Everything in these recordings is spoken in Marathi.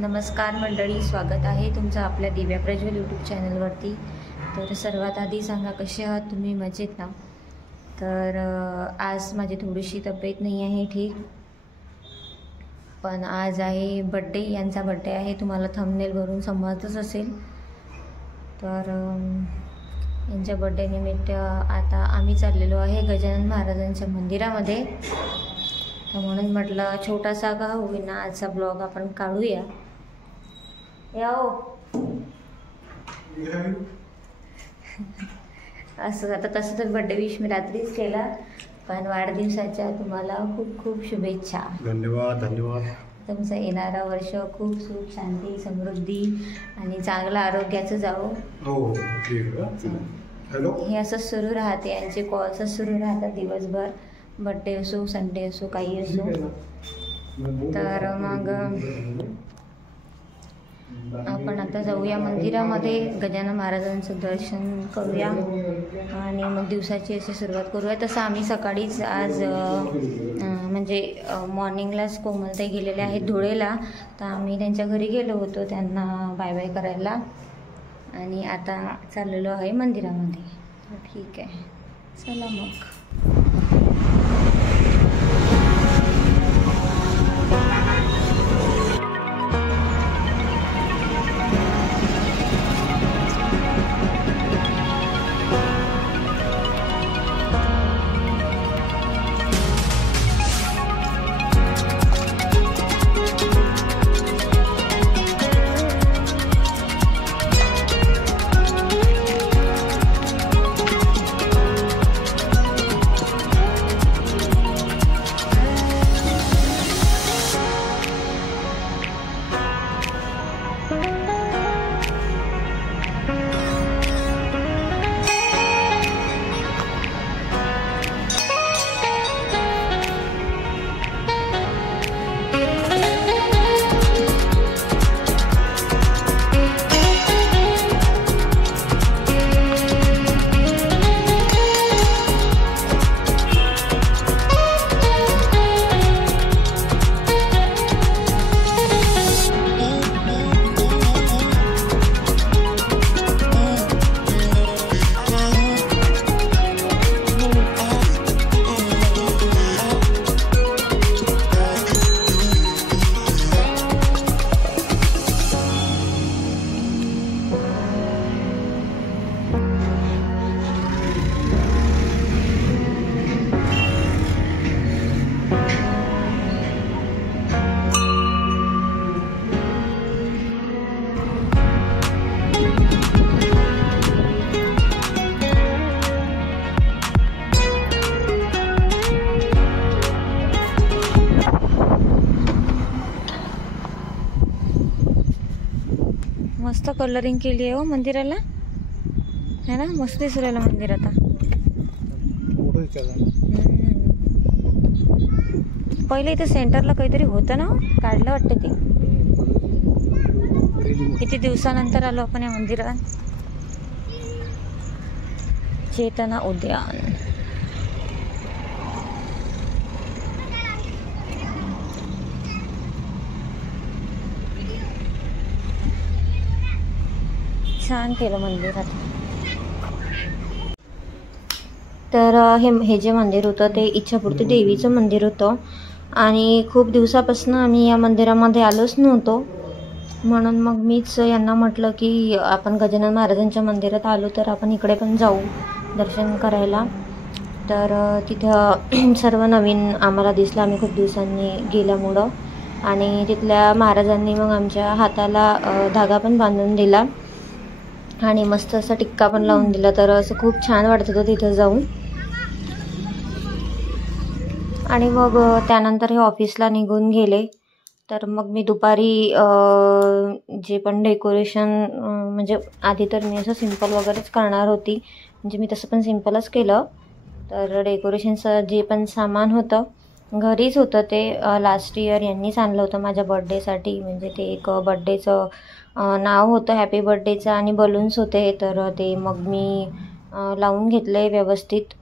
नमस्कार मंडळी, स्वागत आहे तुमचं आपल्या दिव्या प्रज्वल यूट्यूब चॅनलवरती। तर सर्वात आधी सांगा, कसे आहात तुम्ही? मजेत ना? तर आज माझी थोडीशी तब्येत नाही आहे ठीक, पण आज आहे बड्डे, यांचा बड्डे आहे, तुम्हाला थंबनेलवरून समजतच असेल। तर यांच्या बड्डे निमित्त आता आम्ही चाललेलो आहे गजानन महाराजांच्या मंदिरामध्ये। तर म्हणून म्हटलं छोटासा का होईना आजचा ब्लॉग आपण काढूया। याओ असं आता तसं तर बड्डे विश मी रात्रीच केला, पण वाढदिवसाच्या तुम्हाला खूप खूप शुभेच्छा। धन्यवाद धन्यवाद। तुमचं येणारं वर्ष खूप सुख शांती समृद्धी आणि चांगलं आरोग्याचं जावो। हो ठीक आहे। हॅलो, हे असंच सुरू राहते, यांचे कॉल्स सुरू राहतात दिवसभर, बड्डे असो संडे असो काही असो। तर मग आपण आता जाऊया मंदिरामध्ये, गजानन महाराजांचं दर्शन करूया आणि मग दिवसाची अशी सुरुवात करूया। तसं आम्ही सकाळीच आज म्हणजे मॉर्निंगलाच कोमलताई गेलेले आहेत धुळेला, तर आम्ही त्यांच्या घरी गेलो होतो त्यांना बाय बाय करायला आणि आता चाललेलो आहे मंदिरामध्ये। ठीक आहे, चला मग। मस्त कलरिंग केली आहे हो मंदिराला, है ना? मस्त दिसू राहिलं मंदिर आता। पहिले इथे सेंटरला काहीतरी होतं ना, काढलं वाटतं ते। किती दिवसानंतर आलो आपण या मंदिरात। चेतना उद्यान, छान केलं मंदिरात। तर हे जे मंदिर होतं ते इच्छापूर्ती देवीचं मंदिर होतं आणि खूप दिवसापासून आम्ही या मंदिरामध्ये आलोच नव्हतो, म्हणून मग मीच यांना म्हटलं की आपण गजानन महाराजांच्या मंदिरात आलो तर आपण इकडे पण जाऊ दर्शन करायला। तर तिथं सर्व नवीन आम्हाला दिसलं, आम्ही खूप दिवसांनी गेल्यामुळं, आणि तिथल्या महाराजांनी मग आमच्या हाताला धागा पण बांधून दिला आणि मस्त असा टिक्का पण लावून दिला। तर असं खूप छान वाटत होतं तिथं जाऊन। आणि मग त्यानंतर हे ऑफिसला निघून गेले। तर मग मी दुपारी जे पण डेकोरेशन, म्हणजे आधी तर मी असं सिंपल वगैरेच करणार होती, म्हणजे मी तसं पण सिंपलच केलं। तर डेकोरेशनचं जे पण सामान होतं घरीच होतं, ते लास्ट इयर यांनीच आणलं होतं माझ्या बड्डेसाठी। म्हणजे ते एक बड्डेचं नाव होतं हॅपी बर्थडेचं आणि बलून्स होते, तर ते मग मी लावून घेतले व्यवस्थित।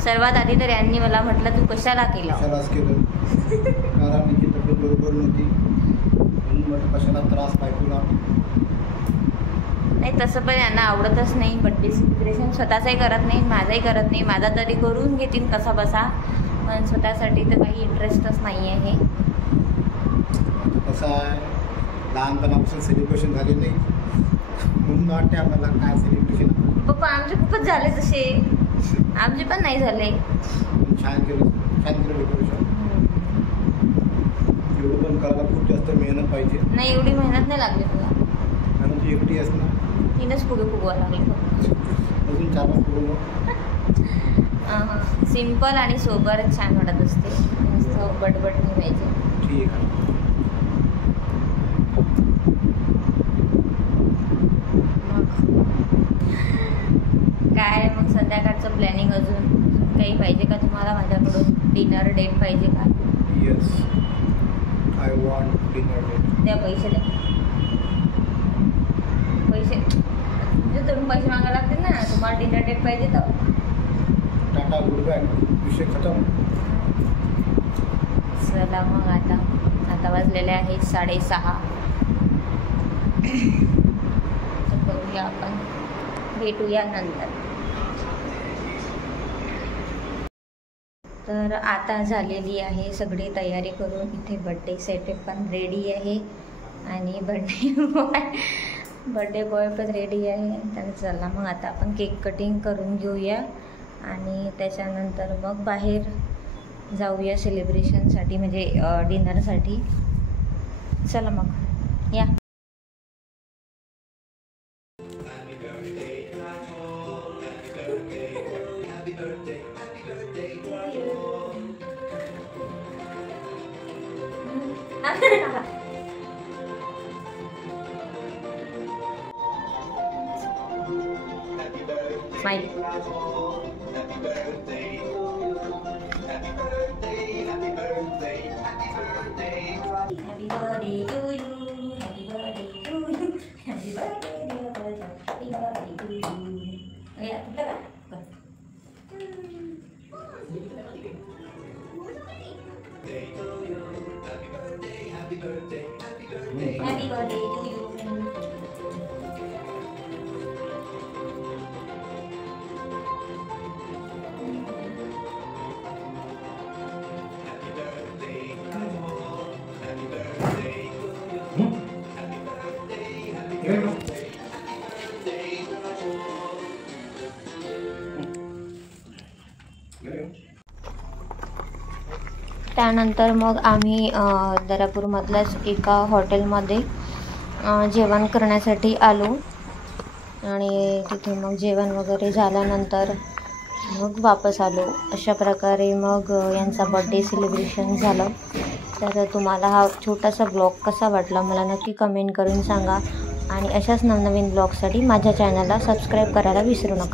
सर्वात आधी तर यांनी मला म्हटलं तू कशाला केलं. कशालाच केलं कारण की तब्येत बरोबर नव्हती म्हणून म्हटलं कशाला त्रास बायकोला. नाही तसं पण यांना आवडतच नाही बड्डे सेलिब्रेशन. स्वतःचाही करत नाही, माझाही करत नाही. माझा तरी करून घेतील कसा बसा, पण स्वतःसाठी तर काही इंटरेस्टच नाही आहे. कसं आहे लहानपणापासून सेलिब्रेशन झाले नाही म्हणून वाटते आम्हाला काय सेलिब्रेशन. पप्पा आमचे खूपच झाले तसे, आमचे पण नाही झाले. छान केलं डेकोरेशन. एवढं पण करायला खूप जास्त मेहनत पाहिजे. नाही एवढी मेहनत नाही लागली तुला, कारण तू एकटी आहेस ना. 3च फुगे फुगवा लागले फक्त. अजून 4-5 फुगवलं. सिम्पल आणि सोबर छान वाटत असते, मस्त बडबड नाही पाहिजे. ठीक आहे. काय मग संध्याकाळचं प्लॅनिंग अजून काही पाहिजे का तुम्हाला माझ्याकडून? डिनर डेट पाहिजे का? Yes, I want dinner date. द्या पैसे द्या. पैसे म्हणजे तुम्ही पैसे मागायला लागतील ना, तुम्हाला डिनर डेट पाहिजे तर. टाटा गुड बाय, विषय खतम. चला मग आता वाजलेले आहेत 6:30. करूया आपण, भेटूया नंतर. तर आता झालेली आहे सगळी तयारी करून. इथे बड्डे सेटअप पण रेडी आहे आणि बड्डे बॉय पण रेडी आहे. तर चला मग आता आपण केक कटिंग करून घेऊया आणि त्याच्यानंतर मग बाहेर जाऊया सेलिब्रेशनसाठी, म्हणजे डिनरसाठी. चला मग या. Smile. Happy birthday to you. Happy birthday to you. Happy birthday dear brother. Happy birthday to you. Oh ya, kita kan? Happy birthday to you. त्यानंतर मग आम्ही दर्यापूरमधल्याच एका हॉटेलमध्ये जेवण करण्यासाठी आलो आणि तिथे मग जेवण वगैरे झाल्यानंतर मग वापस आलो. अशा प्रकारे मग यांचा बड्डे सेलिब्रेशन झालं. तर तुम्हाला हा छोटासा ब्लॉग कसा वाटला मला नक्की कमेंट करून सांगा आणि अशाच नवनवीन ब्लॉगसाठी माझ्या चॅनलला सबस्क्राईब करायला विसरू नका.